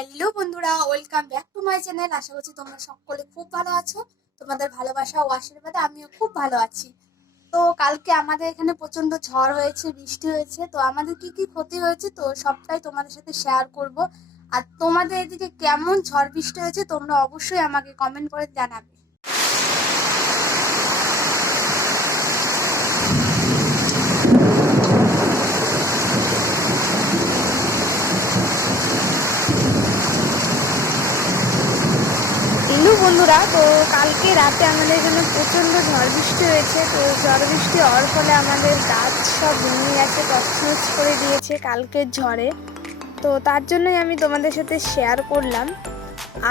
Hello বন্ধুরা, welcome back to my channel. আশা করছি তোমরা সকলে খুব ভালো আছো। তোমাদের ভালোবাসা ও আশীর্বাদে আমিও খুব ভালো আছি। তো কালকে আমাদের এখানে প্রচণ্ড ঝড় হয়েছে, বৃষ্টি হয়েছে। তো আমাদের কি কি ক্ষতি হয়েছে তো সবটাই তোমাদের সাথে শেয়ার করব। আর তোমাদের এদিকে কেমন ঝড় বৃষ্টি হয়েছে তোমরা অবশ্যই আমাকে কমেন্ট করে জানাবে হ্যালো বন্ধুরা, তো কালকে রাতে আমাদের এখানে প্রচণ্ড ঝড় বৃষ্টি হয়েছে, তো ঝড় বৃষ্টি হওয়ার ফলে আমাদের গাছ সব ভেঙে গেছে তছনছ করে দিয়েছে কালকের ঝড়ে। তো তার জন্যই আমি তোমাদের সাথে শেয়ার করলাম।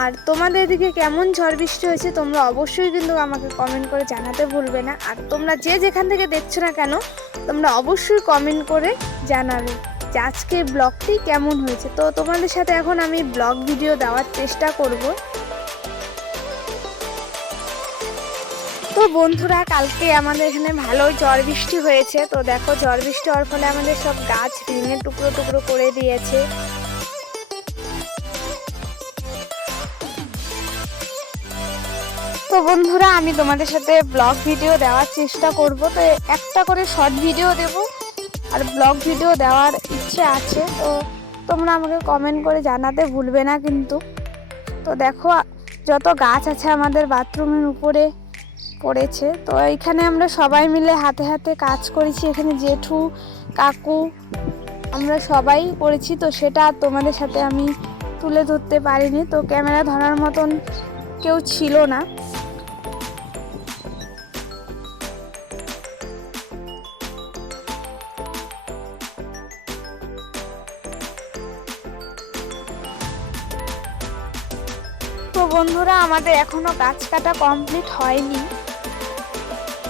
আর তোমাদের দিকে কেমন ঝড় বৃষ্টি হয়েছে, তোমরা অবশ্যই কিন্তু আমাকে কমেন্ট করে জানাতে ভুলবে না। আর তোমরা যে যেখান থেকে দেখছ না কেন, তোমরা অবশ্যই কমেন্ট করে জানাবে যে আজকের ব্লগটি কেমন হয়েছে। তো তোমাদের সাথে এখন আমি ব্লগ ভিডিও দেওয়ার চেষ্টা করব। তো বন্ধুরা, কালকে আমাদের এখানে ভালো ঝড় বৃষ্টি হয়েছে। তো দেখো, ঝড় বৃষ্টি হওয়ার ফলে আমাদের সব গাছ ভেঙে টুকরো টুকরো করে দিয়েছে। তো বন্ধুরা, আমি তোমাদের সাথে ব্লগ ভিডিও দেওয়ার চেষ্টা করব। তো একটা করে শর্ট ভিডিও দেব, আর ব্লগ ভিডিও দেওয়ার ইচ্ছে আছে। তো তোমরা আমাকে কমেন্ট করে জানাতে ভুলবে না কিন্তু। তো দেখো, যত গাছ আছে আমাদের বাথরুমের উপরে পড়েছে। তো এইখানে আমরা সবাই মিলে হাতে হাতে কাজ করেছি। এখানে জেঠু, কাকু, আমরা সবাই করেছি। তো সেটা তোমাদের সাথে আমি তুলে ধরতে পারিনি। তো ক্যামেরা ধরার মতন কেউ ছিল না। বন্ধুরা, আমাদের এখনও গাছ কাটা কমপ্লিট হয়নি।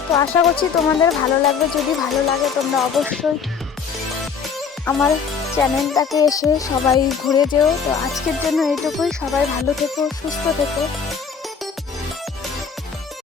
তো আশা করছি তোমাদের ভালো লাগবে। যদি ভালো লাগে, তোমরা অবশ্যই আমার চ্যানেলটাকে এসে সবাই ঘুরে যেও। তো আজকের জন্য এইটুকুই। সবাই ভালো থেকো, সুস্থ থেকো।